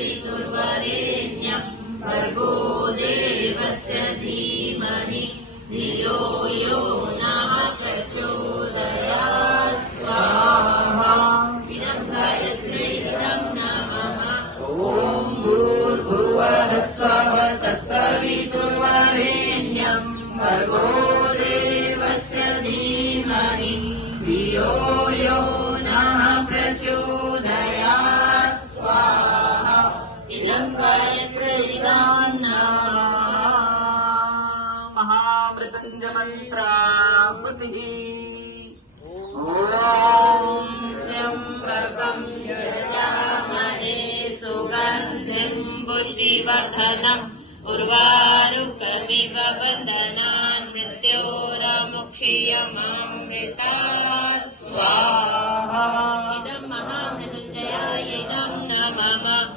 तत्सवितुर्वरेण्यं भर्गो देवस्य धीमहि धियो यो नः प्रचोदयात् स्वाहा। इदं गायत्र्यै इदं नमः। ॐ भूर्भुवः स्वः तत्सवितुर्वरेण्यं भर्गो देवस्य धीमहि धियो यो नः प्रचोदयात् स्वाहा। इदं गायत्र्यै इदं नमः। महामृत्युञ्जमन्त्राहुतिः। ॐ त्र्यम्बकं यजामहे सुगन्धिं पुष्टिवर्धनम् उर्वारुकमिव बन्धनान् मृत्योर्मुक्षीयमामृतात् स्वाहा। इदं महामृत्युञ्जयाय इदं नमः।